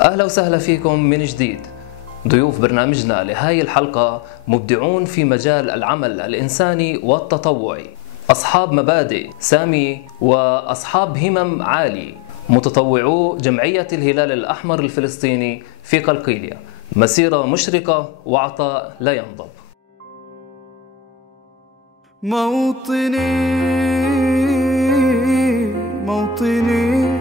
أهلا وسهلا فيكم من جديد. ضيوف برنامجنا لهاي الحلقة مبدعون في مجال العمل الإنساني والتطوعي، أصحاب مبادئ سامية وأصحاب همم عالية، متطوعو جمعية الهلال الأحمر الفلسطيني في قلقيلية. مسيرة مشرقة وعطاء لا ينضب. موطني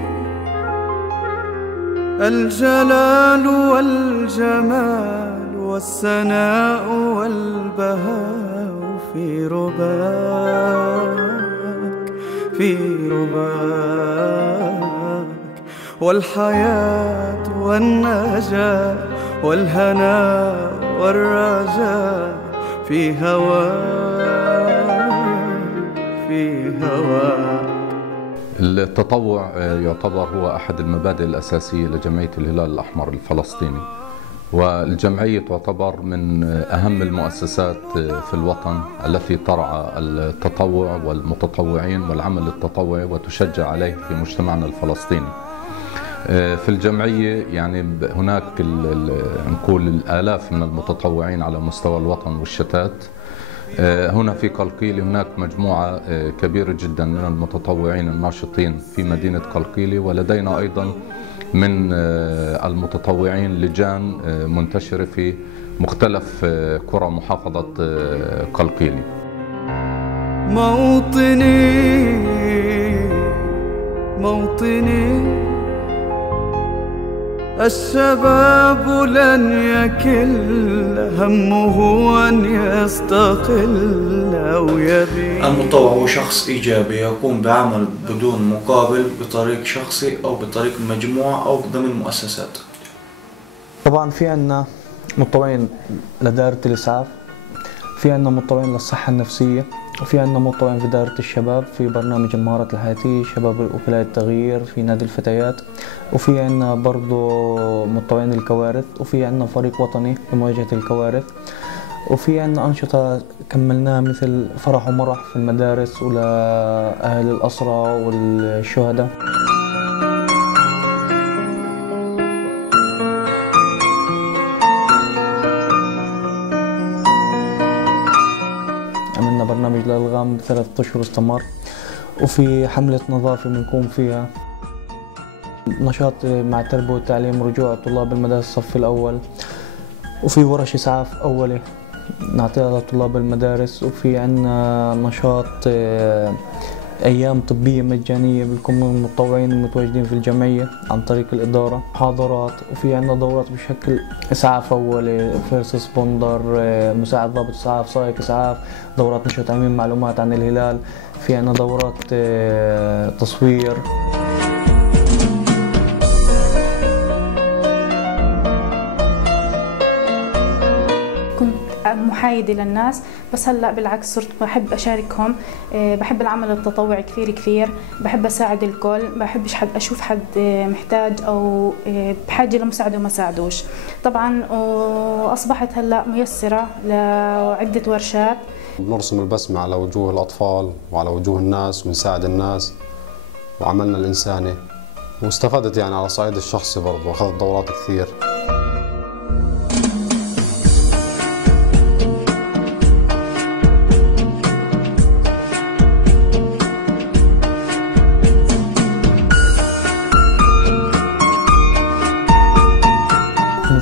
الجلال والجمال والسناء والبهاء في رباك والحياة والنجاة والهناء والرجاء في هواك. التطوع يعتبر هو أحد المبادئ الأساسية لجمعية الهلال الأحمر الفلسطيني، والجمعية تعتبر من أهم المؤسسات في الوطن التي ترعى التطوع والمتطوعين والعمل التطوعي وتشجع عليه في مجتمعنا الفلسطيني. في الجمعية يعني هناك نقول الآلاف من المتطوعين على مستوى الوطن والشتات. هنا في قلقيلي هناك مجموعة كبيرة جدا من المتطوعين الناشطين في مدينة قلقيلي، ولدينا أيضا من المتطوعين لجان منتشرة في مختلف قرى محافظة قلقيلي. موطني الشباب لن يكل همه أن يستقل أو يبي. المتطوع هو شخص إيجابي يقوم بعمل بدون مقابل بطريق شخصي أو بطريق مجموعة أو ضمن مؤسسات. طبعا في عنا متطوعين لدائرة الإسعاف، في عنا متطوعين للصحة النفسية، وفي عنا متطوعين في دائرة الشباب في برنامج المهارات الحياتية، شباب وكلاء التغيير في نادي الفتيات، وفي عنا برضو متطوعين الكوارث، وفي عنا فريق وطني لمواجهة الكوارث، وفي عنا أنشطة كملناها مثل فرح ومرح في المدارس ولأهل الأسرى والشهداء. عملنا برنامج للألغام 3 أشهر استمر، وفي حملة نظافة بنقوم فيها، نشاط مع التربية والتعليم رجوع طلاب المدارس الصف الأول، وفي ورش إسعاف أولي نعطيها لطلاب المدارس، وفي عنا نشاط أيام طبية مجانية بيكون من المتطوعين المتواجدين في الجمعية عن طريق الإدارة، محاضرات، وفي عنا دورات بشكل إسعاف أولي، فيرست ريسبوندر، مساعد ضابط إسعاف، سائق إسعاف، دورات نشر تعميم معلومات عن الهلال، في عنا دورات تصوير. محايدة للناس، بس هلا بالعكس صرت بحب أشاركهم، بحب العمل التطوعي كثير، بحب أساعد الكل، بحبش حد أشوف حد محتاج أو بحاجة لمساعدة وما ساعدوش. طبعا وأصبحت هلا ميسرة لعدة ورشات. بنرسم البسمة على وجوه الأطفال وعلى وجوه الناس ونساعد الناس، وعملنا الإنساني واستفدت يعني على الصعيد الشخصي برضه، أخذت دورات كثير.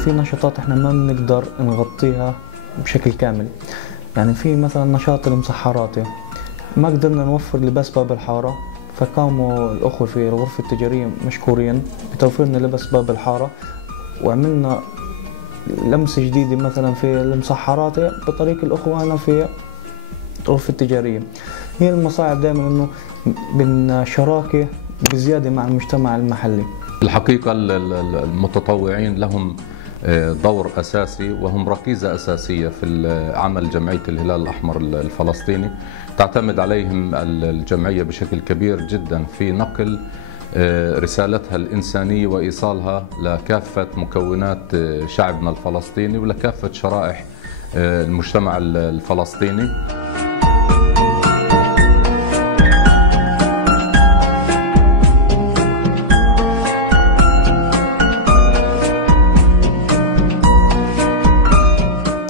في نشاطات احنا ما بنقدر نغطيها بشكل كامل. يعني في مثلا نشاط المسحراتي ما قدرنا نوفر لباس باب الحارة، فقاموا الأخوة في الغرفة التجارية مشكورين بتوفيرنا لباس باب الحارة، وعملنا لمسة جديدة مثلا في المسحراتي بطريق الأخوة هنا في الغرفة التجارية. هي المصاعب دائما انه بالشراكة بزيادة مع المجتمع المحلي. الحقيقة المتطوعين لهم دور أساسي وهم ركيزة أساسية في عمل جمعية الهلال الأحمر الفلسطيني. تعتمد عليهم الجمعية بشكل كبير جدا في نقل رسالتها الإنسانية وإيصالها لكافة مكونات شعبنا الفلسطيني ولكافة شرائح المجتمع الفلسطيني.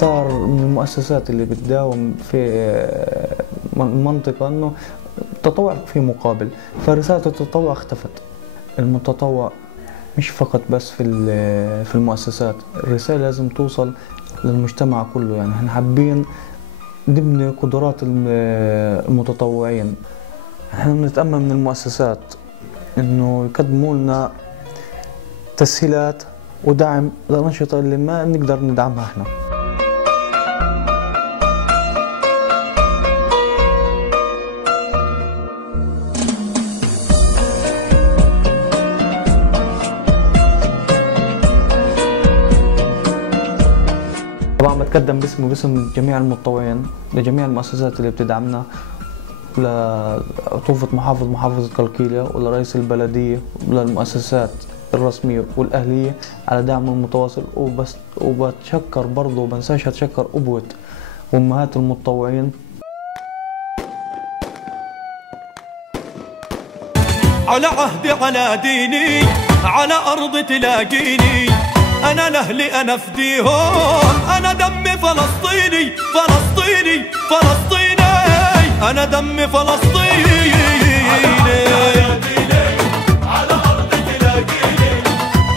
صار من المؤسسات اللي بتداوم في المنطقة انه التطوع في مقابل، فرسالة التطوع اختفت. المتطوع مش فقط بس في المؤسسات، الرسالة لازم توصل للمجتمع كله. يعني احنا حابين نبني قدرات المتطوعين. احنا بنتأمل من المؤسسات انه يقدموا لنا تسهيلات ودعم للأنشطة اللي ما نقدر ندعمها احنا. طبعا بتقدم باسمي وباسم جميع المتطوعين لجميع المؤسسات اللي بتدعمنا، لعطوفة محافظة قلقيلية ولرئيس البلدية وللمؤسسات الرسمية والأهلية على دعم المتواصل. وبتشكر برضه وبنساش أتشكر أبوة وأمهات المتطوعين. على عهدي على ديني على أرض تلاقيني، أنا لأهلي أنا فديهم، أنا دمي فلسطيني فلسطيني فلسطيني، أنا دمي فلسطيني. على أرض تلاقيني،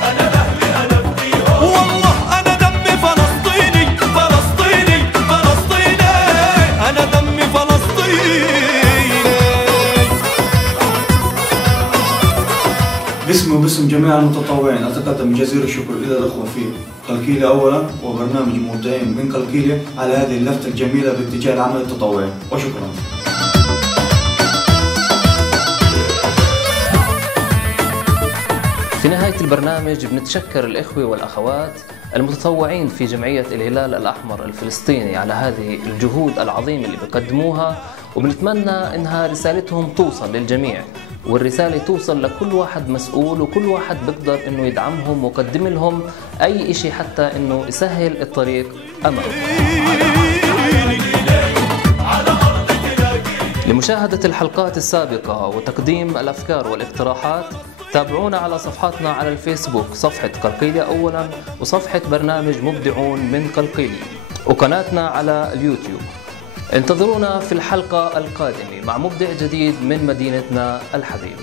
أنا لأهلي أنا فديهم، والله أنا دمي فلسطيني فلسطيني فلسطيني، أنا دمي فلسطيني. باسمي وباسم جميع المتطوعين أتقدم بجزيل الشكر إلى الأخوة في قلقيلية أولا وبرنامج مبدعين من قلقيلية على هذه اللفتة الجميلة باتجاه العمل التطوعي، وشكرا. في نهاية البرنامج بنتشكر الإخوة والأخوات المتطوعين في جمعية الهلال الأحمر الفلسطيني على هذه الجهود العظيمة اللي بيقدموها، وبنتمنى إنها رسالتهم توصل للجميع، والرسالة توصل لكل واحد مسؤول وكل واحد بيقدر إنه يدعمهم ويقدم لهم أي إشي حتى إنه يسهل الطريق أمامهم. لمشاهدة الحلقات السابقة وتقديم الأفكار والاقتراحات تابعونا على صفحاتنا على الفيسبوك، صفحة قلقيلية أولا وصفحة برنامج مبدعون من قلقيلية، وقناتنا على اليوتيوب. انتظرونا في الحلقة القادمة مع مبدع جديد من مدينتنا الحبيبة.